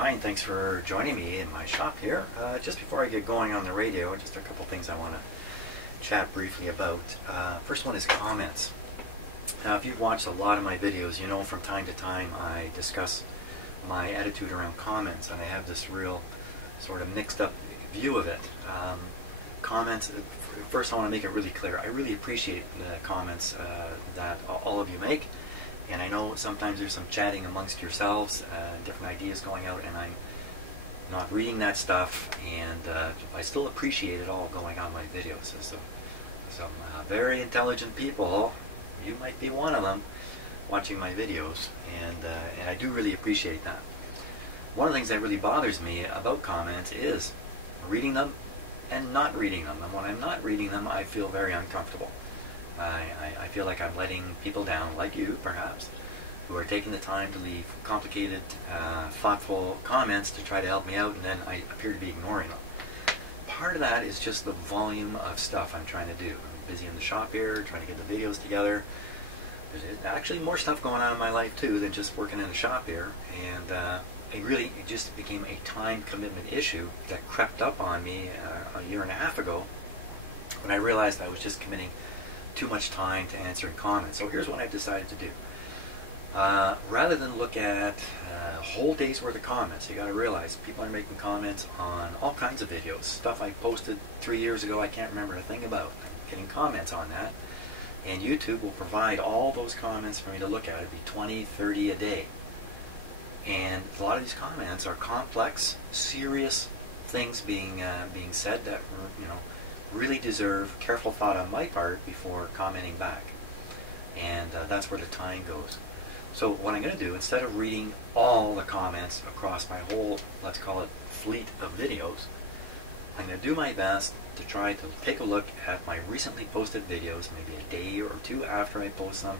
hi, and thanks for joining me in my shop here. Just before I get going on the radio, just a couple things I want to chat briefly about. First one is comments. Now, if you've watched a lot of my videos, you know from time to time I discuss my attitude around comments, and I have this real sort of mixed up view of it. Comments, first I want to make it really clear. I really appreciate the comments that all of you make. And I know sometimes there's some chatting amongst yourselves, different ideas going out, and I'm not reading that stuff, and I still appreciate it all going on my videos. So some very intelligent people, you might be one of them, watching my videos, and I do really appreciate that. One of the things that really bothers me about comments is reading them and not reading them. And when I'm not reading them, I feel very uncomfortable. I feel like I'm letting people down, like you perhaps, who are taking the time to leave complicated, thoughtful comments to try to help me out, and then I appear to be ignoring them. Part of that is just the volume of stuff I'm trying to do. I'm busy in the shop here, trying to get the videos together. There's actually more stuff going on in my life too than just working in the shop here, and it just became a time commitment issue that crept up on me a year and a half ago when I realized I was just committing too much time to answering comments. So here's what I've decided to do. Rather than look at a whole day's worth of comments, you got to realize people are making comments on all kinds of videos. Stuff I posted 3 years ago I can't remember a thing about. I'm getting comments on that. And YouTube will provide all those comments for me to look at. It'd be 20, 30 a day. And a lot of these comments are complex, serious things being said that, you know, really deserve careful thought on my part before commenting back. And that's where the time goes. So what I'm going to do, instead of reading all the comments across my whole, let's call it, fleet of videos, I'm going to do my best to try to take a look at my recently posted videos, maybe a day or two after I post them,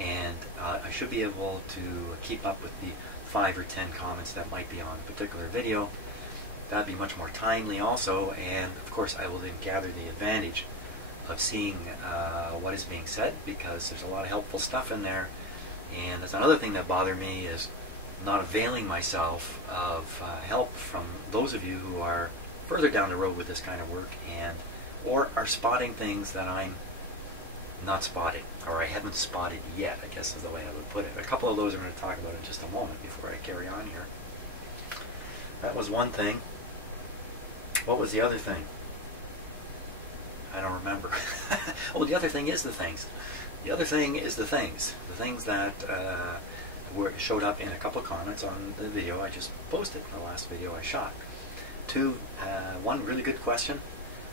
and I should be able to keep up with the 5 or 10 comments that might be on a particular video. That'd be much more timely also, and of course I will then gather the advantage of seeing what is being said, because there's a lot of helpful stuff in there. And that's another thing that bothered me, is not availing myself of help from those of you who are further down the road with this kind of work, and or are spotting things that I'm not spotting, or I haven't spotted yet, I guess is the way I would put it. A couple of those I'm going to talk about in just a moment before I carry on here. That was one thing. What was the other thing? I don't remember. Oh, the other thing is the things. The other thing is the things. The things that showed up in a couple of comments on the video I just posted, the last video I shot. One really good question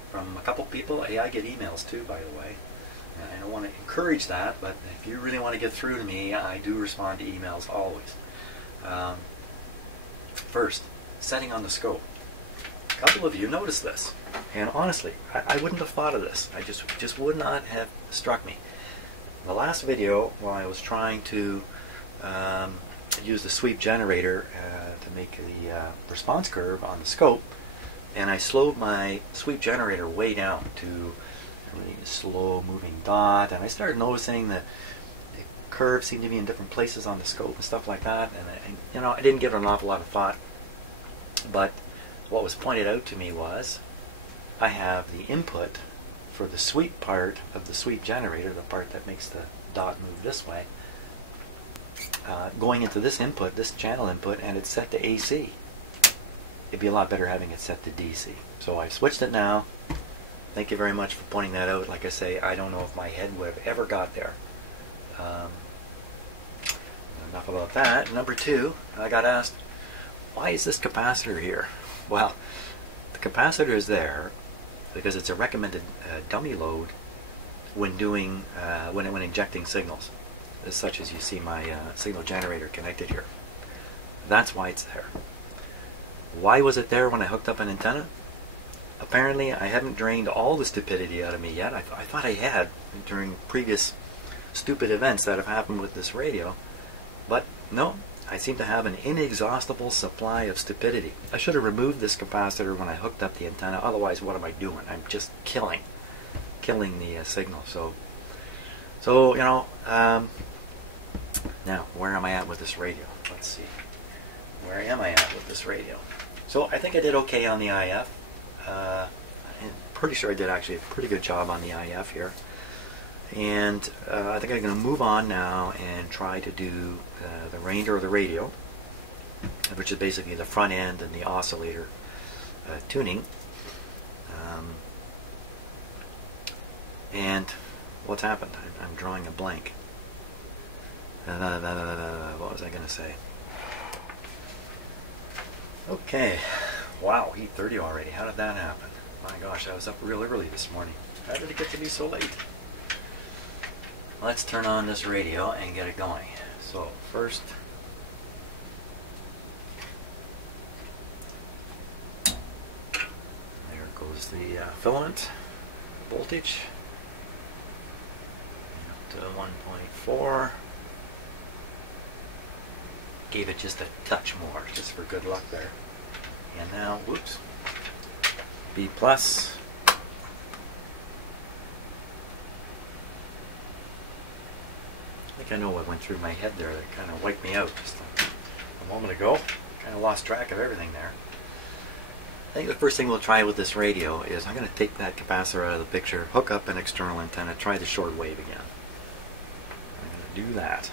from a couple people. Hey, I get emails too, by the way. I don't want to encourage that, but if you really want to get through to me, I do respond to emails always. First, setting on the scope. A couple of you noticed this, and honestly, I wouldn't have thought of this. I just would not have struck me. The last video, while I was trying to use the sweep generator to make the response curve on the scope, and I slowed my sweep generator way down to a really slow moving dot, and I started noticing that the curves seemed to be in different places on the scope and stuff like that, and I didn't give it an awful lot of thought. But what was pointed out to me was I have the input for the sweep part of the sweep generator, the part that makes the dot move this way, going into this input, this channel input, and it's set to AC. It'd be a lot better having it set to DC. So I've switched it now. Thank you very much for pointing that out. Like I say, I don't know if my head would have ever got there. Enough about that. Number two, I got asked, why is this capacitor here? Well, the capacitor is there because it's a recommended dummy load when doing when injecting signals, such as you see my signal generator connected here. That's why it's there. Why was it there when I hooked up an antenna? Apparently, I haven't drained all the stupidity out of me yet. I thought I had during previous stupid events that have happened with this radio, but no. I seem to have an inexhaustible supply of stupidity. I should have removed this capacitor when I hooked up the antenna. Otherwise, what am I doing? I'm just killing the signal. So now where am I at with this radio? Let's see. where am I at with this radio? So I think I did okay on the IF. I'm pretty sure I did actually a pretty good job on the IF here. And I think I'm going to move on now and try to do the remainder of the radio, which is basically the front end and the oscillator tuning. And what's happened? I'm drawing a blank. What was I going to say? Okay. Wow, 8:30 already. How did that happen? My gosh, I was up real early this morning. How did it get to be so late? Let's turn on this radio and get it going. So first, there goes the filament voltage up to 1.4. Gave it just a touch more, just for good luck there. And now, whoops, B plus. I think I know what went through my head there that kind of wiped me out just a moment ago. Kind of lost track of everything there. I think the first thing we'll try with this radio is I'm going to take that capacitor out of the picture, hook up an external antenna, try the shortwave again. I'm going to do that.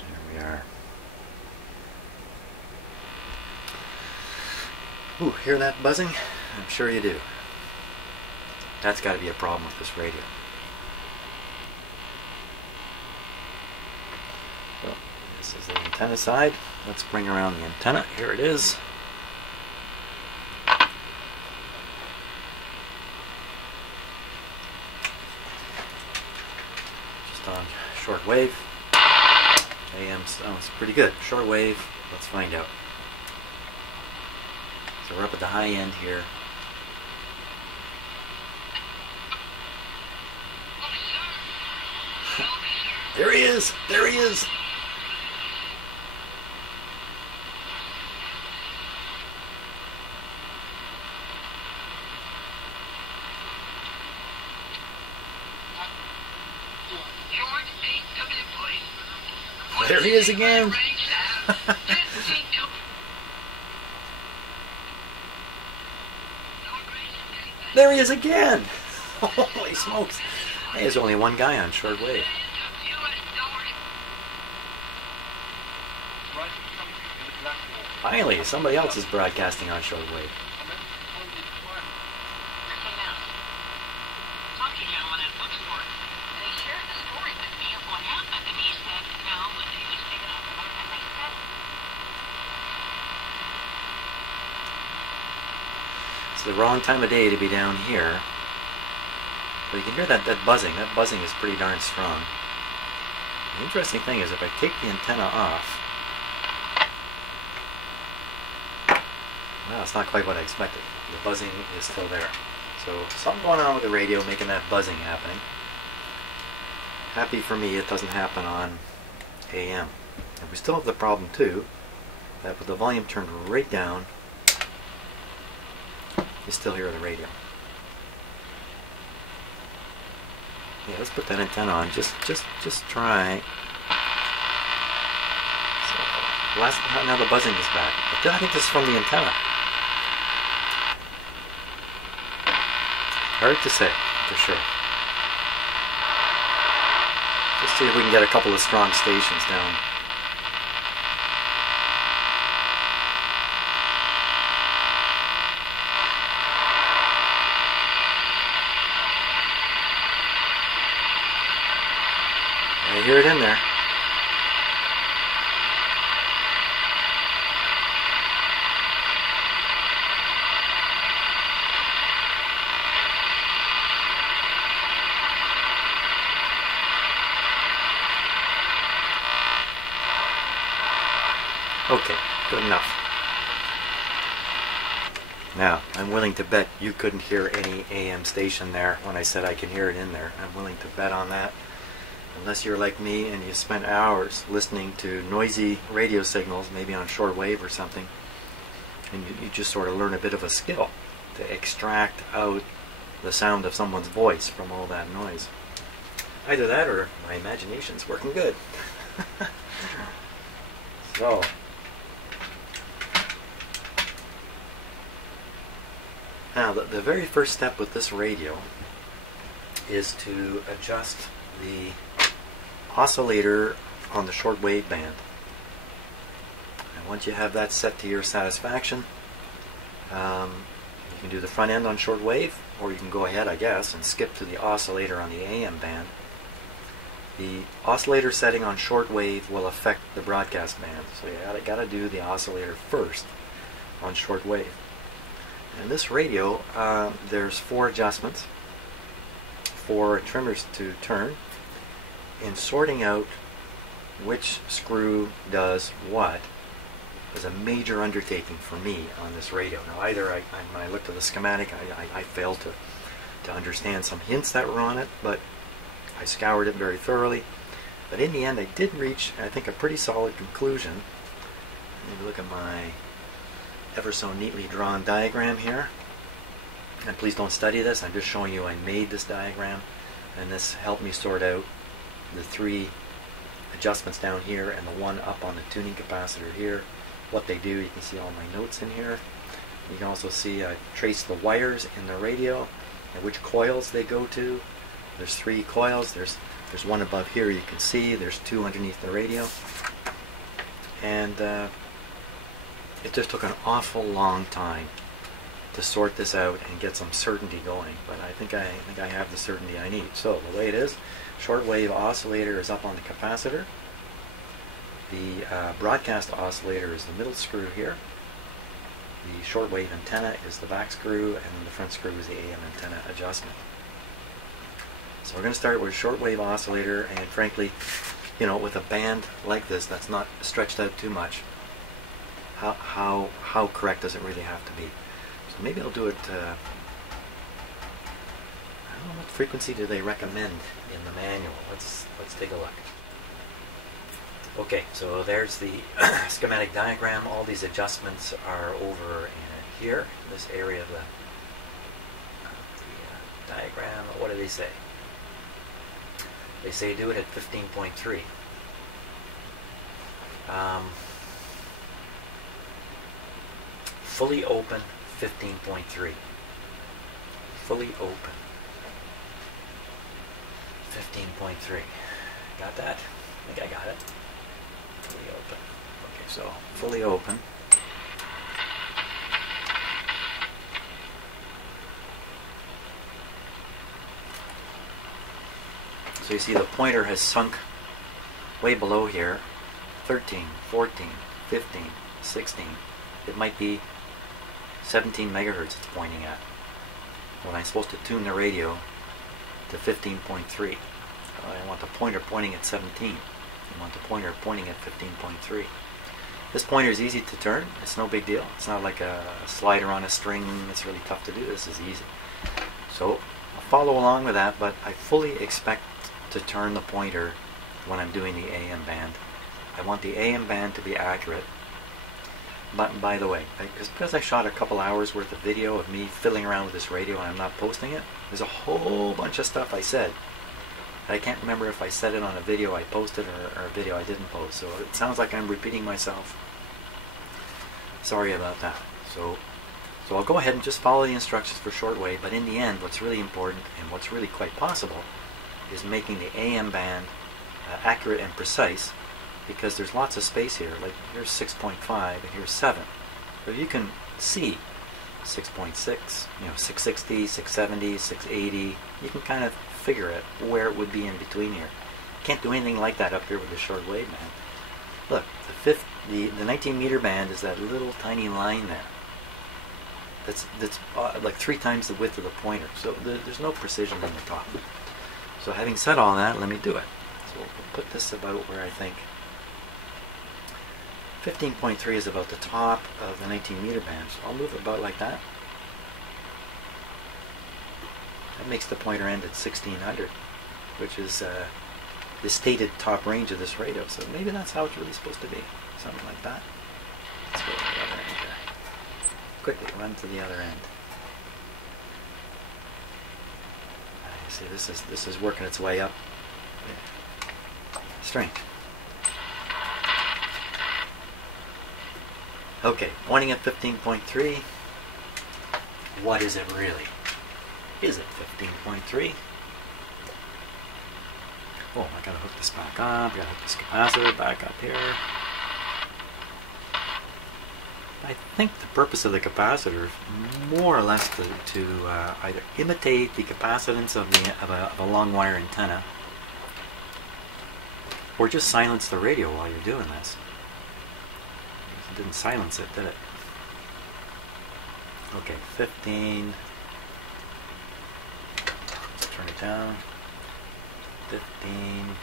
There we are. Ooh, hear that buzzing? I'm sure you do. That's got to be a problem with this radio. So, this is the antenna side. Let's bring around the antenna. Here it is. Just on shortwave. AM sounds pretty good. Shortwave, let's find out. So we're up at the high end here. There he is! There he is! There he is again! There he is again! Holy smokes! Hey, there's only one guy on shortwave. Finally, somebody else is broadcasting on shortwave. It's the wrong time of day to be down here. But you can hear that buzzing. That buzzing is pretty darn strong. The interesting thing is if I take the antenna off, well, it's not quite what I expected. The buzzing is still there. So something going on with the radio making that buzzing happening. Happy for me it doesn't happen on AM. And we still have the problem too, that with the volume turned right down, you still hear the radio. Yeah, let's put that antenna on. Just try. So, now the buzzing is back. But I think this is from the antenna. Hard to say, for sure. Let's see if we can get a couple of strong stations down. I hear it in there. Okay, good enough. Now, I'm willing to bet you couldn't hear any AM station there when I said I can hear it in there. I'm willing to bet on that. Unless you're like me and you spent hours listening to noisy radio signals, maybe on shortwave or something, and you just sort of learn a bit of a skill to extract out the sound of someone's voice from all that noise. Either that or my imagination's working good. So, now the very first step with this radio is to adjust the oscillator on the shortwave band. And once you have that set to your satisfaction, you can do the front end on shortwave, or you can go ahead, I guess, and skip to the oscillator on the AM band. The oscillator setting on shortwave will affect the broadcast band, so you gotta do the oscillator first on shortwave. And this radio, there's 4 adjustments, 4 trimmers to turn. In sorting out which screw does what is a major undertaking for me on this radio. Now, either when I looked at the schematic, I failed to understand some hints that were on it, but I scoured it very thoroughly. But in the end, I did reach, I think, a pretty solid conclusion. Let me look at my ever so neatly drawn diagram here. And please don't study this, I'm just showing you I made this diagram, and this helped me sort out the 3 adjustments down here and the one up on the tuning capacitor here. What they do, you can see all my notes in here. You can also see I traced the wires in the radio and which coils they go to. There's 3 coils. There's one above here you can see. There's 2 underneath the radio. And it just took an awful long time to sort this out and get some certainty going. But I think I have the certainty I need. So the way it is, shortwave oscillator is up on the capacitor. The broadcast oscillator is the middle screw here. The shortwave antenna is the back screw, and then the front screw is the AM antenna adjustment. So we're going to start with shortwave oscillator, and frankly, you know, with a band like this that's not stretched out too much, how correct does it really have to be? So maybe I'll do it, I don't know what frequency do they recommend in the manual. Let's take a look. Okay, so there's the schematic diagram. All these adjustments are over in here, this area of the diagram. What do they say? They say do it at 15.3. Fully open 15.3. Fully open 15.3. Got that? I think I got it. Fully open. Okay, so fully open. So you see the pointer has sunk way below here. 13, 14, 15, 16. It might be 17 megahertz it's pointing at when I'm supposed to tune the radio to 15.3. I want the pointer pointing at 17. I want the pointer pointing at 15.3. This pointer is easy to turn. It's no big deal. It's not like a slider on a string. It's really tough to do. This is easy. So I'll follow along with that, but I fully expect to turn the pointer when I'm doing the AM band. I want the AM band to be accurate. But by the way, because I shot a couple hours worth of video of me fiddling around with this radio and I'm not posting it, there's a whole bunch of stuff I said. I can't remember if I said it on a video I posted or a video I didn't post, so it sounds like I'm repeating myself. Sorry about that. So I'll go ahead and just follow the instructions for shortwave, but in the end, what's really important and what's really quite possible is making the AM band accurate and precise, because there's lots of space here. Like here's 6.5 and here's 7. So you can see 6.6, 660, 670, 680. You can kind of figure it where it would be in between here. Can't do anything like that up here with the short wave band. Look, the 19 meter band is that little tiny line there. That's like 3 times the width of the pointer. So there's no precision in the top. So having said all that, let me do it. So we'll put this about where I think 15.3 is about the top of the 19 meter band. So I'll move it about like that. That makes the pointer end at 1600, which is the stated top range of this radio. So maybe that's how it's really supposed to be. Something like that. Let's go to the other end here. Quickly run to the other end. See, this is working its way up. Strange. Okay, pointing at 15.3. What is it really? Is it 15.3? Oh, I gotta hook this back up. I gotta hook this capacitor back up here. I think the purpose of the capacitor is more or less to either imitate the capacitance of a long wire antenna, or just silence the radio while you're doing this. It didn't silence it, did it? Okay, 15. Let's turn it down. 15.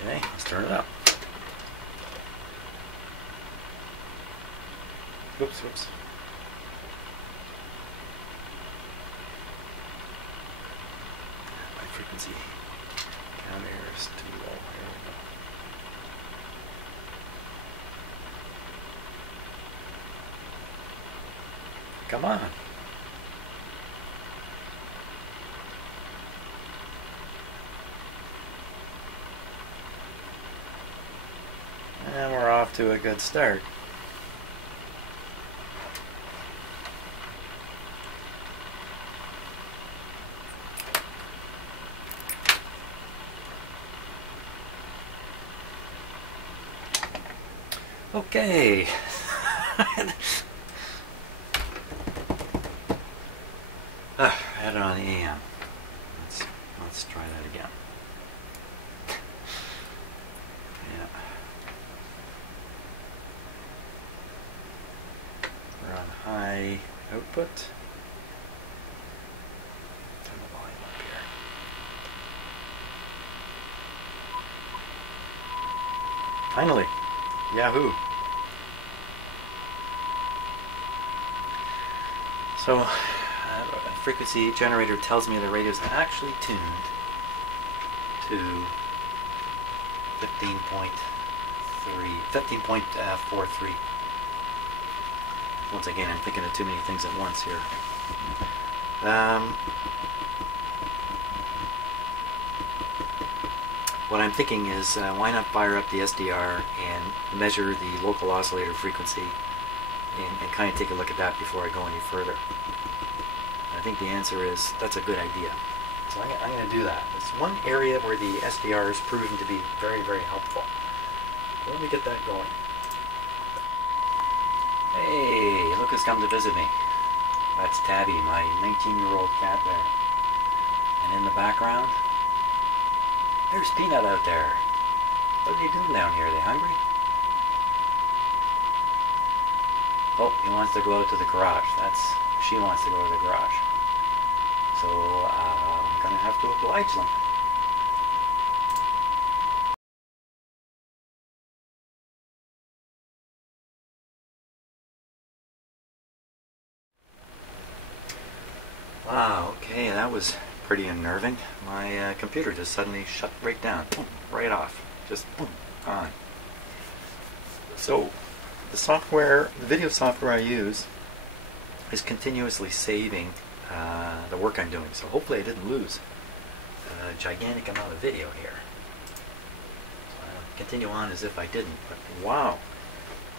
Okay, let's turn it up. Whoops, whoops. My frequency counter is too low. Here we go. Come on. And we're off to a good start. Okay. I had it on AM. Let's try that again. Yeah. We're on high output. Turn the volume up here. Finally. Yahoo. So, a frequency generator tells me the radio is actually tuned to 15.43. Once again, I'm thinking of too many things at once here. What I'm thinking is, why not fire up the SDR and measure the local oscillator frequency and kind of take a look at that before I go any further. I think the answer is that's a good idea. So I'm going to do that. It's one area where the SDR is proven to be very, very helpful. So let me get that going. Hey, look who's come to visit me. That's Tabby, my 19-year-old cat there. And in the background, there's Peanut out there. What are they doing down here? Are they hungry? Oh, he wants to go out to the garage. She wants to go to the garage. So I'm going to have to oblige them. Wow, okay, that was pretty unnerving. My computer just suddenly shut right down. Boom, right off. Just boom, on. So the software, the video software I use is continuously saving the work I'm doing. So hopefully I didn't lose a gigantic amount of video here. So I'll continue on as if I didn't. But wow,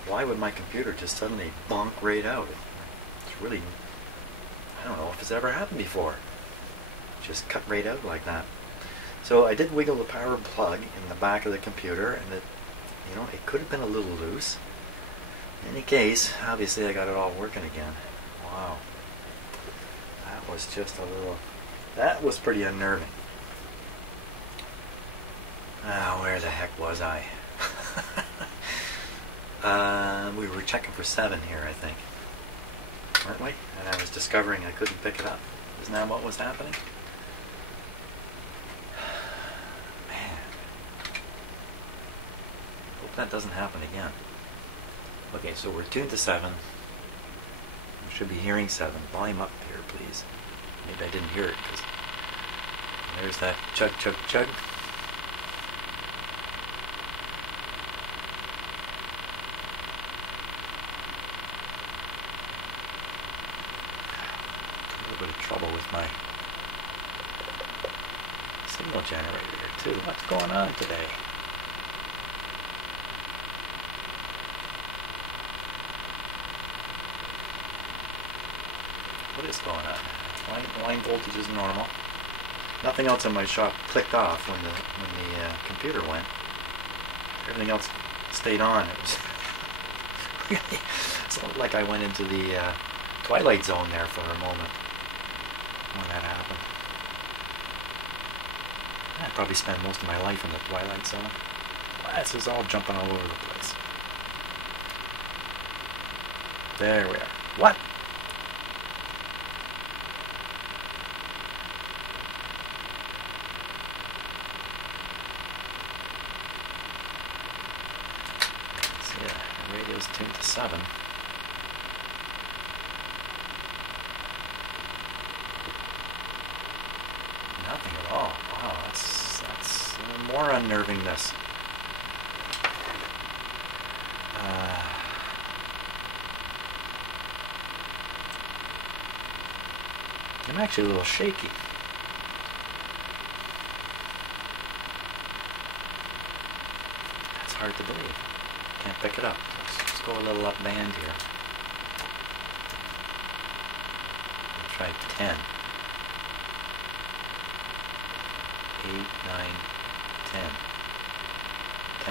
why would my computer just suddenly bonk right out? It's really, I don't know if it's ever happened before. Just cut right out like that. So I did wiggle the power plug in the back of the computer, and it could have been a little loose. In any case, obviously I got it all working again. Wow. That was just a little... That was pretty unnerving. Where the heck was I? We were checking for 7 here, I think. Weren't we? And I was discovering I couldn't pick it up. Isn't that what was happening? Man. Hope that doesn't happen again. Okay, so we're tuned to 7. We should be hearing 7. Volume up here, please. Maybe I didn't hear it because there's that chug, chug, chug. little bit of trouble with my signal generator here too. What's going on today? What is going on? Line voltage is normal. Nothing else in my shop clicked off when the computer went. Everything else stayed on. It was really, it's like I went into the twilight zone there for a moment when that happened. I'd probably spend most of my life in the twilight zone. This is all jumping all over the place. There we are. What? Radio's tuned to 7. Nothing at all. Wow, that's more unnervingness. I'm actually a little shaky. That's hard to believe. Can't pick it up. Let's go a little up band here. We'll try 10. 8, 9, 10.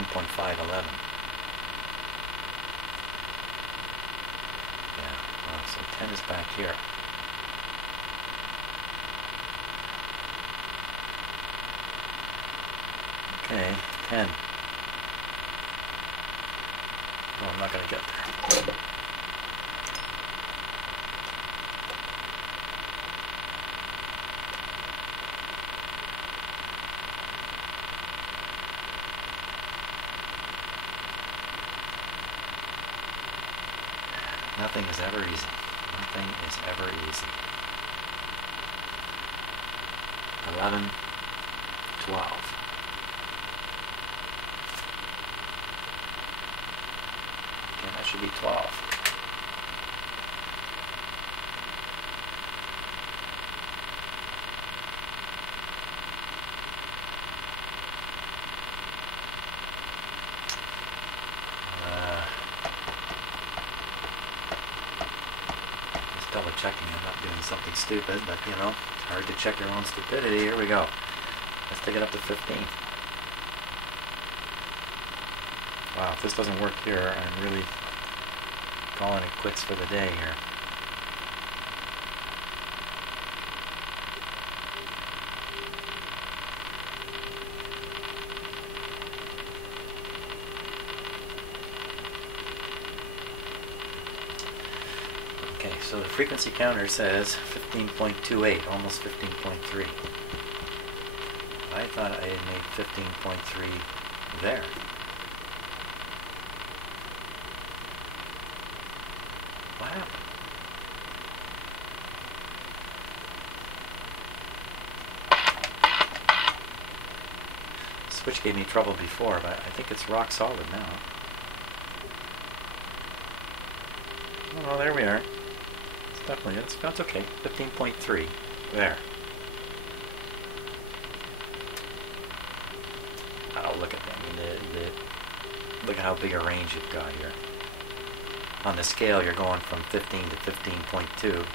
10.5, 11. Yeah, wow, so 10 is back here. Okay, 10. Oh, I'm not going to get there. Nothing is ever easy. Nothing is ever easy. 11, 12. Okay, that should be 12. Double checking I'm not doing something stupid, but you know, it's hard to check your own stupidity. Here we go. Let's take it up to 15. Wow, if this doesn't work here, I'm really calling it quits for the day here. Okay, so the frequency counter says 15.28, almost 15.3. I thought I had made 15.3 there. What happened? The switch gave me trouble before, but I think it's rock solid now. Oh, there we are. It's definitely, that's okay. 15.3. There. Oh, look at that. I mean, look at how big a range you've got here. On the scale, you're going from 15 to 15.2.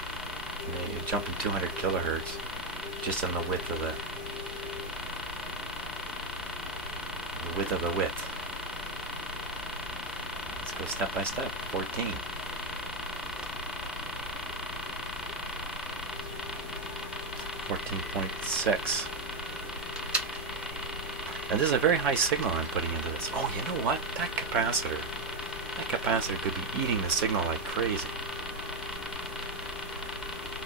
You're jumping 200 kilohertz just in the width of the width. Let's go step by step. 14. 14.6. And this is a very high signal I'm putting into this. Oh, you know what? That capacitor could be eating the signal like crazy.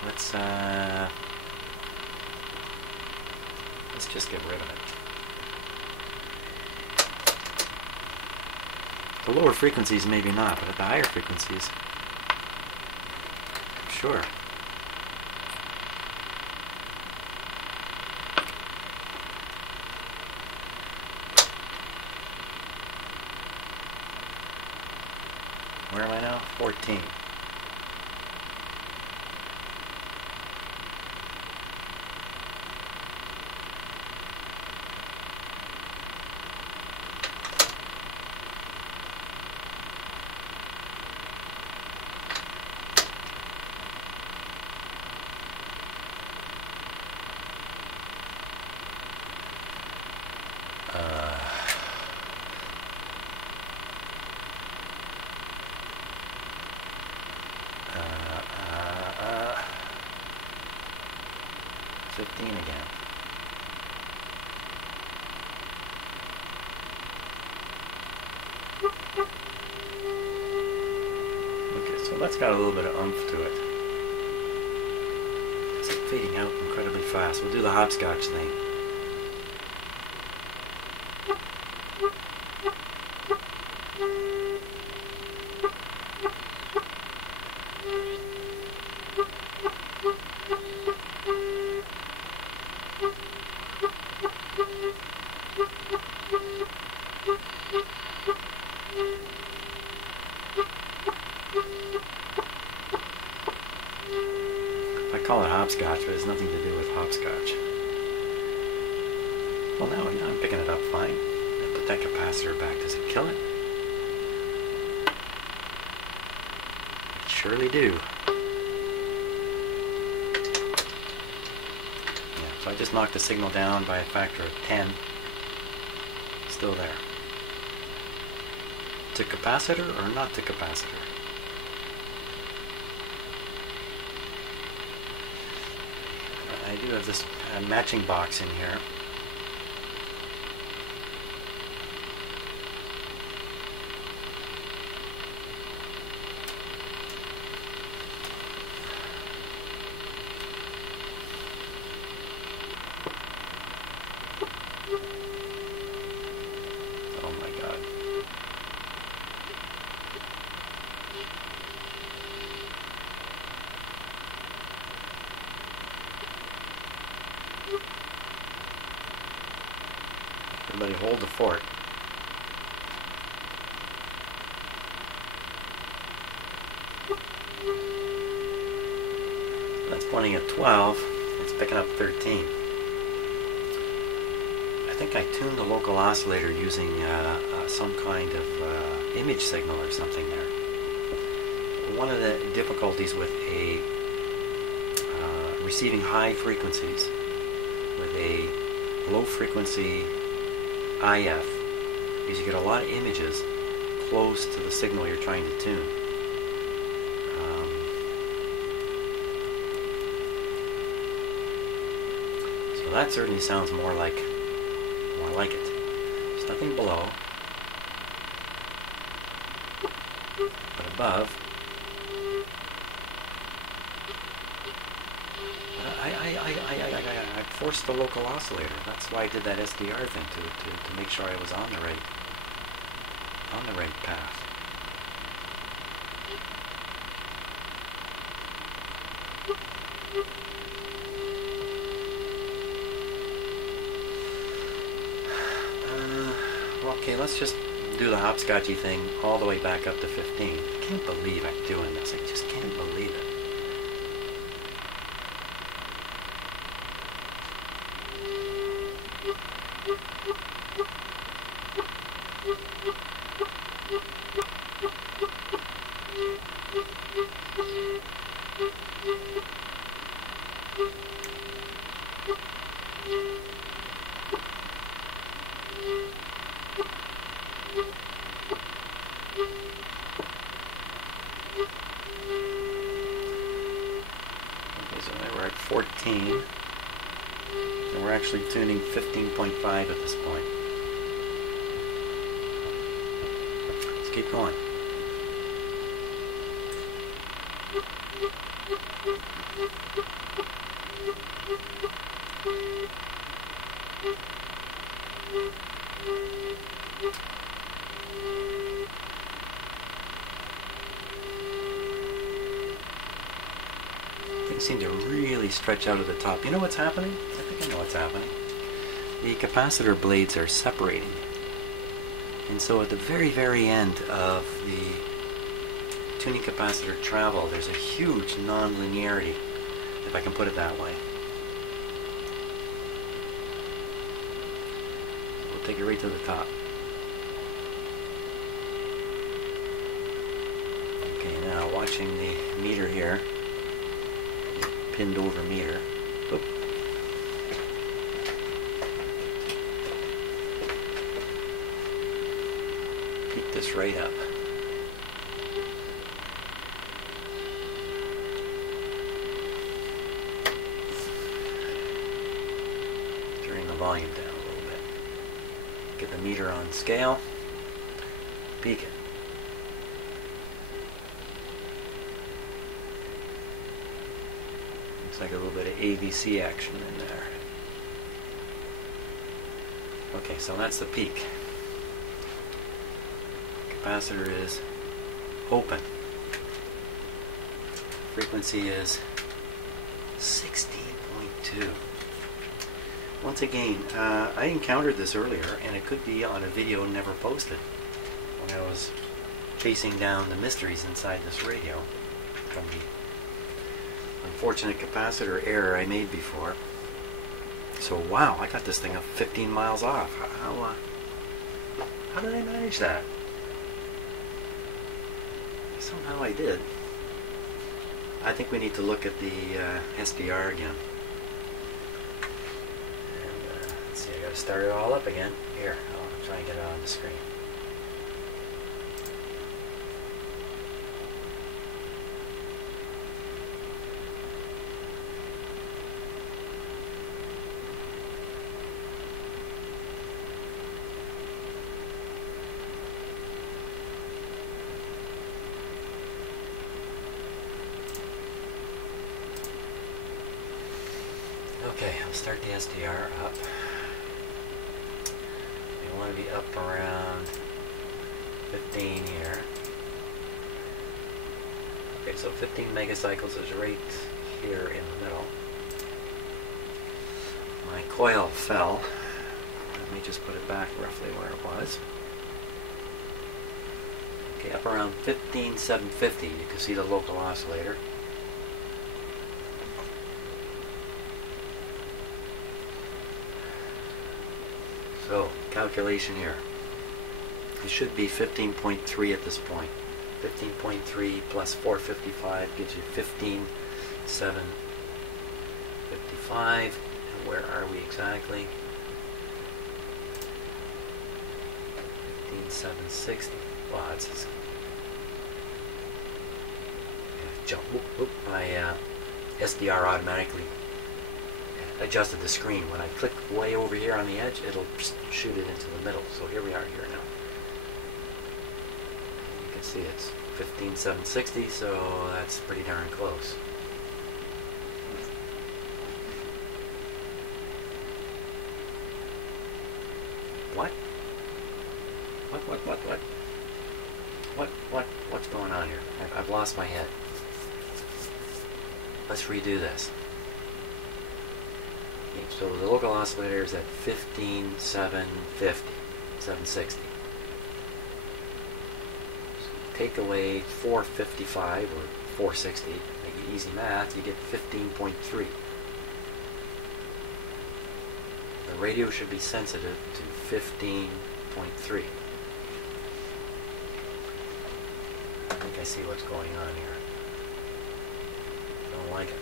Let's just get rid of it. The lower frequencies maybe not, but at the higher frequencies, sure. Where am I now? 14. 15 again. Okay, so that's got a little bit of oomph to it. It's fading out incredibly fast. We'll do the hopscotch thing. I call it hopscotch, but it's nothing to do with hopscotch. Well, now I'm picking it up fine. I'll put that capacitor back. Does it kill it? It surely do. Yeah, so I just knocked the signal down by a factor of 10. Still there. To capacitor or not to capacitor? I do have this matching box in here. Oh my God. Everybody hold the fort. That's pointing at 12. It's picking up 13. I think I tuned the local oscillator using some kind of image signal or something there. One of the difficulties with a receiving high frequencies with a low frequency IF is you get a lot of images close to the signal you're trying to tune. So that certainly sounds more like it. There's nothing below, but above. I forced the local oscillator. That's why I did that SDR thing to make sure I was on the right path. Okay, let's just do the hopscotchy thing all the way back up to 15. I can't believe I'm doing this. I just can't believe it. Okay, so we're at 14, and we're actually tuning 15.5 at this point. Let's keep going. Things seem to really stretch out at the top. You know what's happening? I think I know what's happening. The capacitor blades are separating. And so at the very, very end of the tuning capacitor travel, there's a huge non-linearity, if I can put it that way. We'll take it right to the top. Okay, now watching the meter here. Pinned over meter. Oop. Pick this right up. volume down a little bit. Get the meter on scale. Peak it. Looks like a little bit of ABC action in there. Okay, so that's the peak. Capacitor is open. Frequency is 16.2. Once again, I encountered this earlier, and it could be on a video never posted when I was chasing down the mysteries inside this radio from the unfortunate capacitor error I made before. So wow, I got this thing up 15 miles off. How did I manage that? Somehow I did. I think we need to look at the SDR again. And let's see, I got to start it all up again. Here, I'll try and get it on the screen. Okay, I'll start the SDR up. We want to be up around 15 here. Okay, so 15 megacycles is right here in the middle. My coil fell. Let me just put it back roughly where it was. Okay, up around 15,750. You can see the local oscillator. So, calculation here. It should be 15.3 at this point. 15.3 plus 455 gives you 15,755. And where are we exactly? 15,760. Wow, that's jump. My SDR automatically adjusted the screen. When I click way over here on the edge, it'll shoot it into the middle. So here we are here now. You can see it's 15,760, so that's pretty darn close. What? What's going on here? I've lost my head. Let's redo this. So the local oscillator is at 15,750, 760. So take away 455 or 460, make it easy math, you get 15.3. The radio should be sensitive to 15.3. I think I see what's going on here. Don't like it.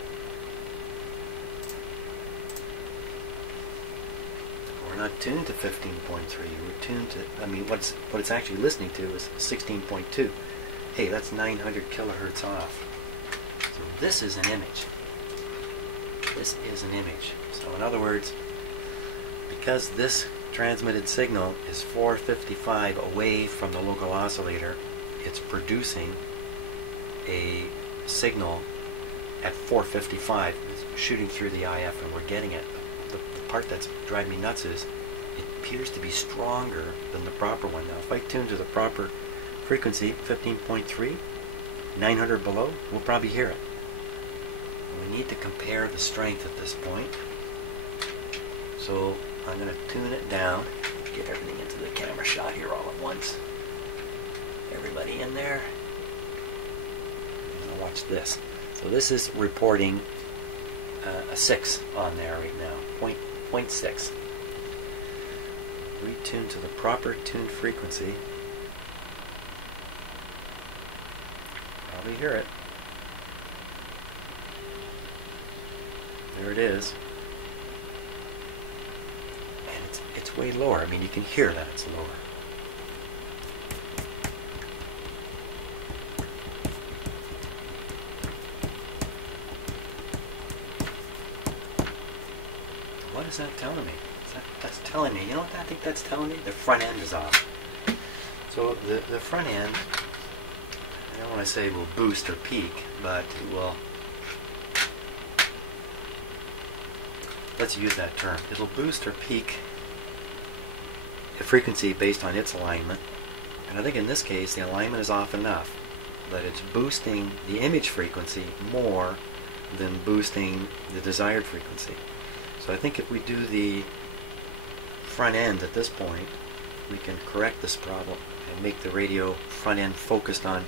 We're not tuned to 15.3. We're tuned to, I mean, what it's actually listening to is 16.2. Hey, that's 900 kilohertz off. So this is an image. This is an image. So in other words, because this transmitted signal is 455 away from the local oscillator, it's producing a signal at 455. It's shooting through the IF, and we're getting it. The part that's driving me nuts is it appears to be stronger than the proper one. Now if I tune to the proper frequency, 15.3, 900 below, we'll probably hear it. We need to compare the strength at this point. So I'm going to tune it down, get everything into the camera shot here all at once. Everybody in there. Now watch this. So this is reporting a 6 on there right now, 0.6. Retune to the proper tuned frequency. Probably hear it. There it is. And it's way lower. I mean, you can hear that it's lower. What is that telling me? Is that that's telling me? You know what I think that's telling me? The front end is off. So the front end, I don't want to say will boost or peak, but it will, let's use that term. It'll boost or peak the frequency based on its alignment. And I think in this case the alignment is off enough that it's boosting the image frequency more than boosting the desired frequency. So I think if we do the front end at this point, we can correct this problem and make the radio front end focused on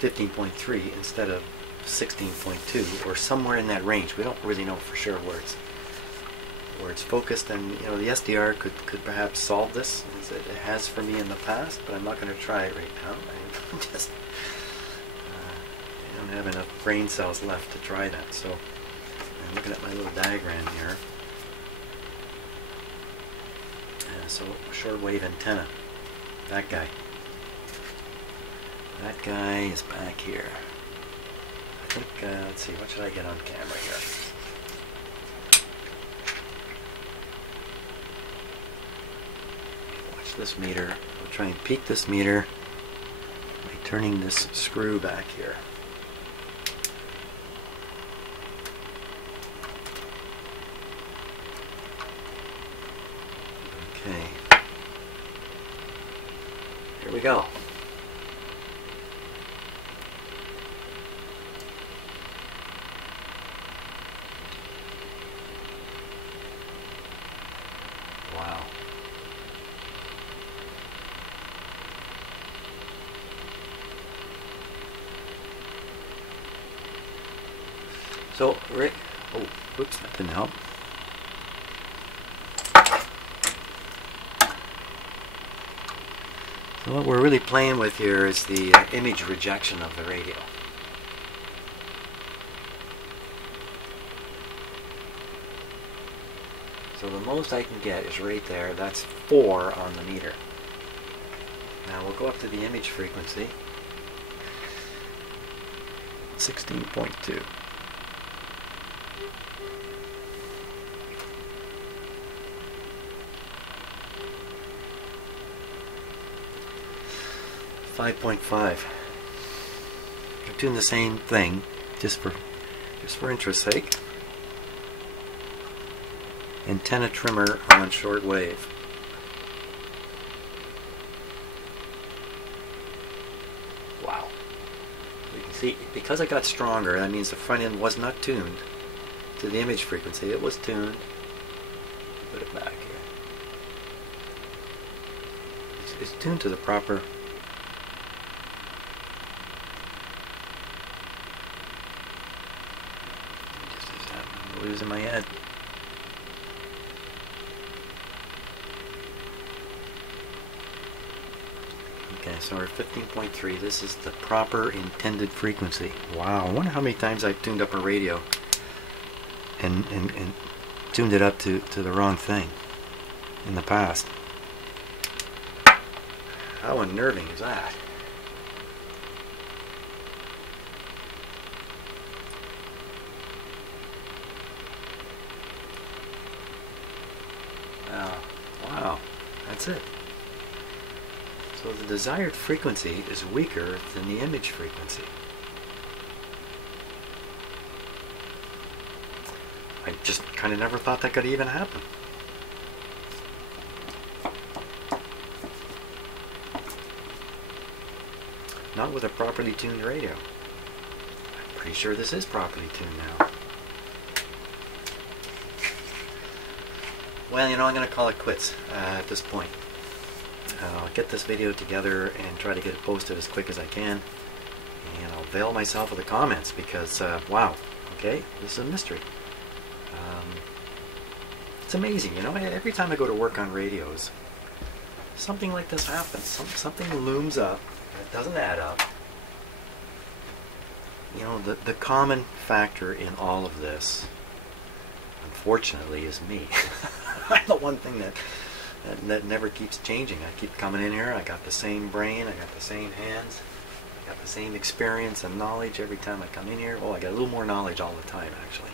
15.3 instead of 16.2 or somewhere in that range. We don't really know for sure where it's focused, and you know, the SDR could perhaps solve this as it has for me in the past, but I'm not going to try it right now. I just I don't have enough brain cells left to try that. So I'm looking at my little diagram here. So shortwave antenna, that guy is back here. I think, let's see, what should I get on camera here? Watch this meter. We'll try and peak this meter by turning this screw back here. Okay. Here we go. Wow. So, Rick, oh, whoops, that didn't help. So what we're really playing with here is the image rejection of the radio. So the most I can get is right there. That's 4 on the meter. Now we'll go up to the image frequency. 16.2. .5. I'm doing the same thing, just for interest's sake. Antenna trimmer on shortwave. Wow. You can see, because I got stronger, that means the front end was not tuned to the image frequency. It was tuned. Put it back here. It's tuned to the proper. Losing my head. Okay, so we're at 15.3. This is the proper intended frequency. Wow, I wonder how many times I've tuned up a radio and tuned it up to the wrong thing in the past. How unnerving is that? Wow, that's it. So the desired frequency is weaker than the image frequency. I just kind of never thought that could even happen. Not with a properly tuned radio. I'm pretty sure this is properly tuned now. Well, you know, I'm going to call it quits at this point. I'll get this video together and try to get it posted as quick as I can. And I'll avail myself of the comments because, wow, okay, this is a mystery. It's amazing, you know, every time I go to work on radios, something like this happens. Something looms up, and it doesn't add up. You know, the common factor in all of this, unfortunately, is me. I'm the one thing that never keeps changing. I keep coming in here, I got the same brain, I got the same hands, I got the same experience and knowledge every time I come in here. Oh, I got a little more knowledge all the time, actually,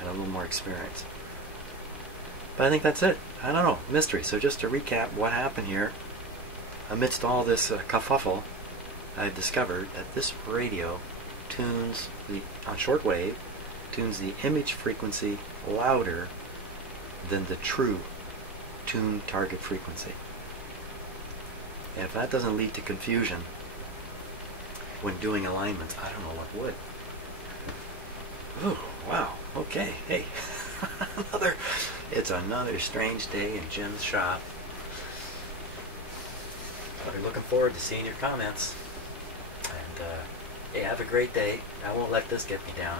and a little more experience. But I think that's it. I don't know, mystery. So just to recap what happened here, amidst all this kerfuffle, I've discovered that this radio tunes on shortwave, tunes the image frequency louder than the true tune target frequency. And if that doesn't lead to confusion when doing alignments, I don't know what would. Ooh, wow, okay, hey. It's another strange day in Jim's shop. I'll be looking forward to seeing your comments. And hey, have a great day. I won't let this get me down.